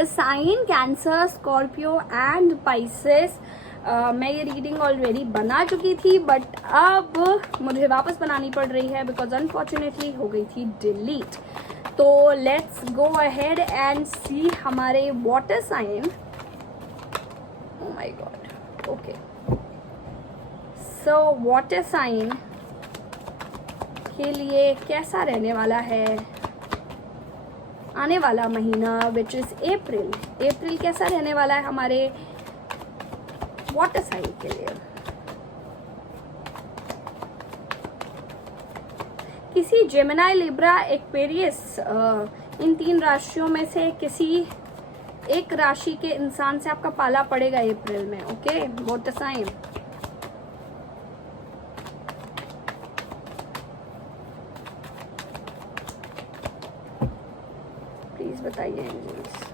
Water sign Cancer, Scorpio and Pisces. मैं ये reading already बना चुकी थी बट अब मुझे वापस बनानी पड़ रही है बिकॉज अनफॉर्चुनेटली हो गई थी डिलीट। तो let's go ahead and see हमारे water sign. Oh my God, okay. So water sign के लिए कैसा रहने वाला है आने वाला महीना, विच इज अप्रैल। अप्रैल कैसा रहने वाला है हमारे वाटर साइन के लिए। किसी जेमिनी, लिब्रा, एक्वेरियस इन 3 राशियों में से किसी एक राशि के इंसान से आपका पाला पड़ेगा अप्रैल में। Okay, water sign. प्लीज बताइए angels.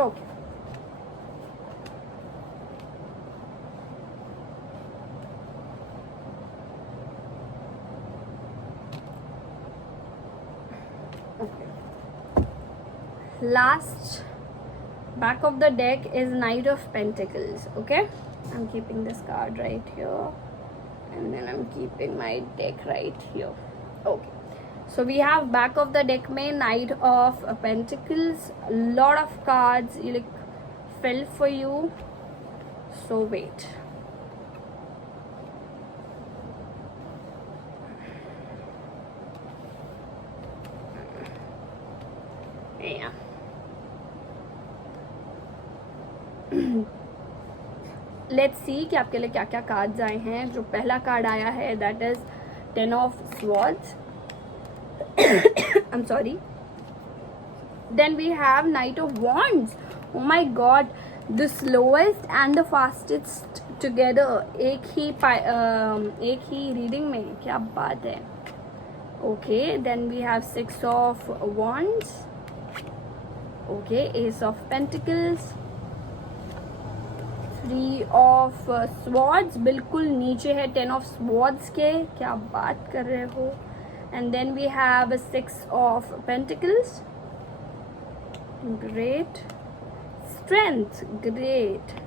Okay, last back of the deck is Knight of Pentacles. Okay, I'm keeping this card right here and then I'm keeping my deck right here. Okay, so we have back of the deck mein Knight of Pentacles, a lot of cards you like fell for you, so wait. Yeah. Let's see कि आपके लिए क्या क्या cards आए हैं। जो पहला card आया है that is 10 of swords. I am sorry. Then we have knight of wands. Oh my God, the slowest and the fastest together, एक ही रीडिंग में, क्या बात है। Okay, then we have 6 of wands. Okay, ace of pentacles, 3 of swords, बिल्कुल नीचे है 10 of swords के, क्या बात कर रहे हो। And then we have 6 of pentacles, great, strength, great,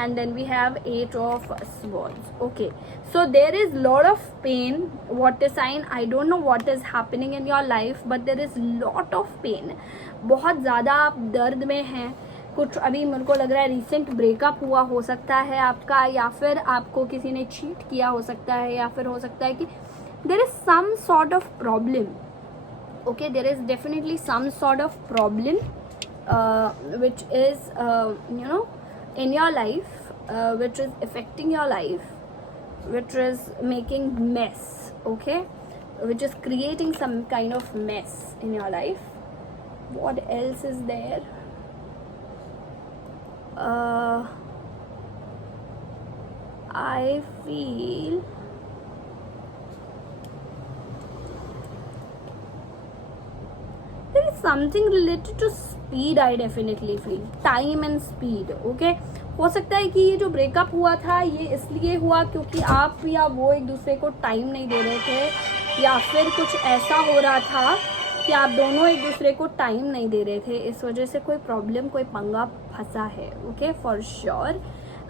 and then we have 8 of swords. Okay, so there is lot of pain, water sign. I don't know what is happening in your life but there is lot of pain. बहुत ज़्यादा आप दर्द में हैं। कुछ अभी मेरे को लग रहा है रिसेंट ब्रेकअप हुआ हो सकता है आपका, या फिर आपको किसी ने चीट किया हो सकता है, या फिर हो सकता है कि there is some sort of problem. Okay, there is definitely some sort of problem which is you know in your life, which is affecting your life, which is making mess. Okay, which is creating some kind of mess in your life. What else is there? I feel there is something related to speed. I definitely feel time and speed. Okay, हो सकता है कि ये जो breakup हुआ था ये इसलिए हुआ क्योंकि आप या वो एक दूसरे को टाइम नहीं दे रहे थे, या फिर कुछ ऐसा हो रहा था कि आप दोनों एक दूसरे को टाइम नहीं दे रहे थे, इस वजह से कोई प्रॉब्लम, कोई पंगा फंसा है। Okay, for sure.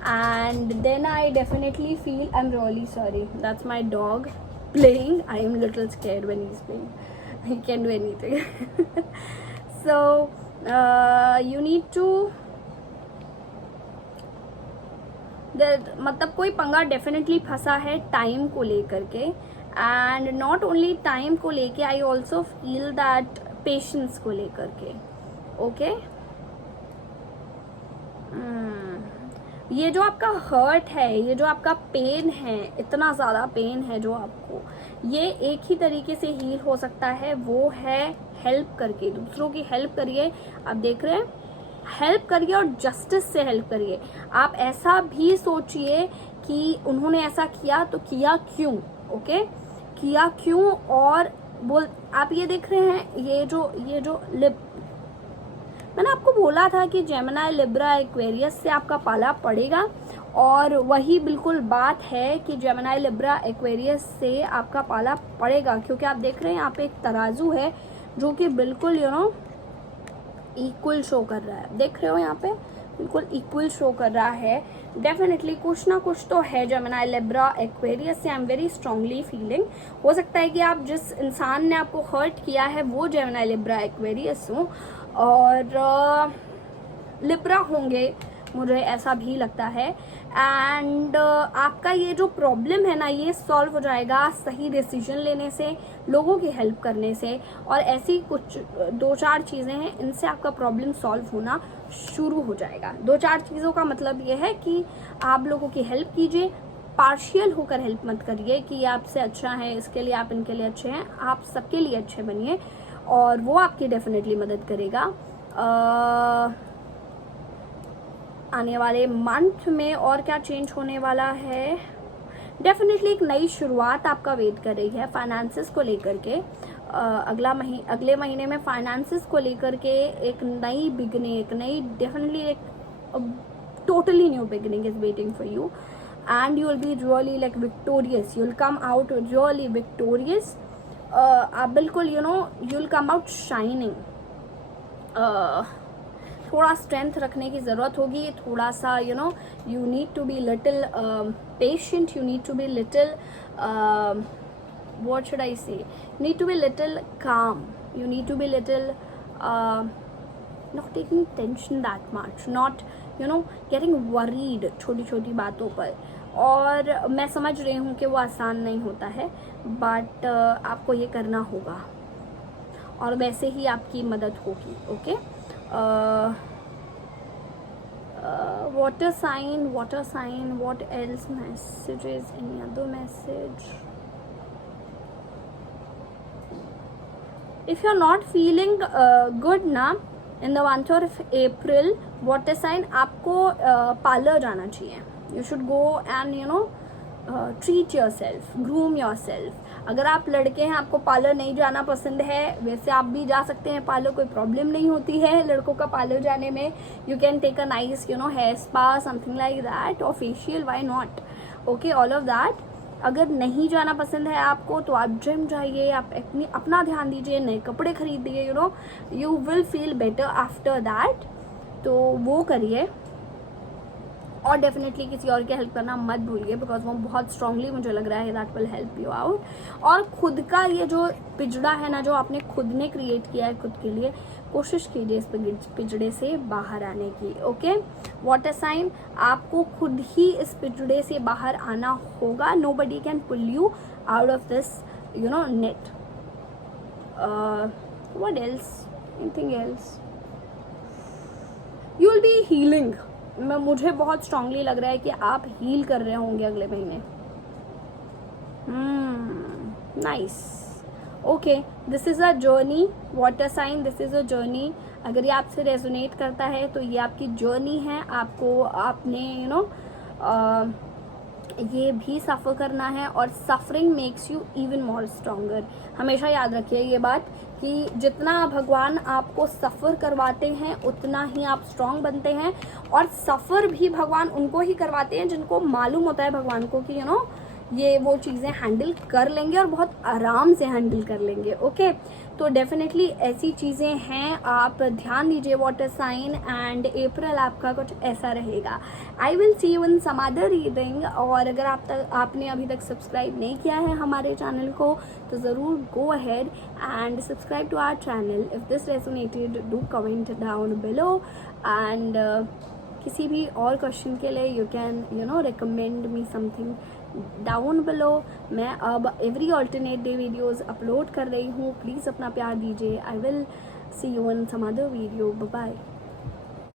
And then I definitely feel, I am really sorry, that's my dog playing, I am little scared when he is playing, he can do anything. So you need to मतलब कोई पंगा definitely फंसा है time को लेकर के, and not only time को लेके, I also feel that patience को लेकर के। ओके, ये जो आपका हर्ट है, ये जो आपका पेन है, इतना ज़्यादा पेन है जो आपको, ये एक ही तरीके से हील हो सकता है, वो है हेल्प करके, दूसरों की हेल्प करिए। आप देख रहे हैं, हेल्प करिए और जस्टिस से हेल्प करिए। आप ऐसा भी सोचिए कि उन्होंने ऐसा किया तो किया क्यों। ओके, किया क्यों, और बोल, आप ये देख रहे हैं ये जो लिप, मैंने आपको बोला था कि जेमिनी, लिब्रा, एक्वेरियस से आपका पाला पड़ेगा, और वही बिल्कुल बात है कि जेमिनी, लिब्रा, एक्वेरियस से आपका पाला पड़ेगा, क्योंकि आप देख रहे हैं यहाँ पे एक तराजू है जो कि बिल्कुल इक्वल शो कर रहा है। देख रहे हो यहाँ पे बिल्कुल इक्वल शो कर रहा है। डेफिनेटली कुछ ना कुछ तो है जेमिनी, लिब्रा, एक्वेरियस से। I am very strongly feeling, हो सकता है कि आप जिस इंसान ने आपको हर्ट किया है वो जेमिनी, लिब्रा, एक्वेरियस हो, और लिब्रा होंगे, मुझे ऐसा भी लगता है। एंड आपका ये जो प्रॉब्लम है ना, ये सॉल्व हो जाएगा सही डिसीजन लेने से, लोगों की हेल्प करने से, और ऐसी कुछ 2-4 चीज़ें हैं, इनसे आपका प्रॉब्लम सॉल्व होना शुरू हो जाएगा। 2-4 चीज़ों का मतलब ये है कि आप लोगों की हेल्प कीजिए, पार्शियल होकर हेल्प मत करिए कि ये आपसे अच्छा है इसके लिए आप इनके लिए अच्छे हैं, आप सबके लिए अच्छे बनिए, और वो आपकी डेफिनेटली मदद करेगा। आने वाले मंथ में और क्या चेंज होने वाला है, डेफिनेटली एक नई शुरुआत आपका वेट कर रही है फाइनेंसेस को लेकर के। अगले महीने में फाइनेंसेस को लेकर के एक नई बिगनिंग, एक नई डेफिनेटली एक totally new beginning is waiting for you, and you will be really like victorious, you will come out really victorious. आप बिल्कुल you will come out shining. थोड़ा स्ट्रेंथ रखने की ज़रूरत होगी, थोड़ा सा you need to be little patient, you need to be little what should I say, you need to be little calm, you need to be little not taking tension that much, not getting worried छोटी छोटी बातों पर। और मैं समझ रही हूँ कि वो आसान नहीं होता है, बट आपको ये करना होगा, और वैसे ही आपकी मदद होगी। Okay, water sign, what else messages, any other message? If you're not feeling good ना in the month of April, water sign, आपको पार्लर जाना चाहिए। You should go and treat yourself, groom yourself। अगर आप लड़के हैं, आपको पार्लर नहीं जाना पसंद है, वैसे आप भी जा सकते हैं पार्लर, कोई प्रॉब्लम नहीं होती है लड़कों का पार्लर जाने में। You can take a nice hair spa, something like that, और facial, why not. Okay, all of that. अगर नहीं जाना पसंद है आपको तो आप जिम जाइए, आप अपना ध्यान दीजिए, नए कपड़े खरीदिए, you will feel better after that, तो वो करिए। और डेफिनेटली किसी और की हेल्प करना मत भूलिए, बिकॉज वो बहुत स्ट्रांगली मुझे लग रहा है that will help you out. और खुद का ये जो पिजड़ा है ना, जो आपने खुद ने क्रिएट किया है खुद के लिए, कोशिश कीजिए इस पिजड़े से बाहर आने की। ओके, वाटर साइन, आपको खुद ही इस पिजड़े से बाहर आना होगा। Nobody can pull you out of this net. What else, anything else? You will be healing. मुझे बहुत स्ट्रांगली लग रहा है कि आप हील कर रहे होंगे अगले महीने। Nice. Okay, this is a journey, water sign, this is a journey. अगर ये आपसे रेजोनेट करता है तो ये आपकी जर्नी है, आपने ये भी सफ़र करना है, और suffering makes you even more stronger. हमेशा याद रखिए ये बात कि जितना भगवान आपको सफ़र करवाते हैं उतना ही आप स्ट्रॉन्ग बनते हैं, और सफ़र भी भगवान उनको ही करवाते हैं जिनको मालूम होता है भगवान को कि ये वो चीज़ें हैंडल कर लेंगे और बहुत आराम से हैंडल कर लेंगे। ओके, तो डेफिनेटली ऐसी चीज़ें हैं, आप ध्यान दीजिए वाटर साइन, एंड अप्रैल आपका कुछ ऐसा रहेगा। I will see you in some other reading. और अगर आपने अभी तक सब्सक्राइब नहीं किया है हमारे चैनल को तो ज़रूर go ahead and subscribe to our channel. If this resonated, do comment down below, and किसी भी और क्वेश्चन के लिए you can recommend me something down below. मैं अब every alternate day videos upload कर रही हूँ, प्लीज़ अपना प्यार दीजिए। I will see you in some other video. Bye bye.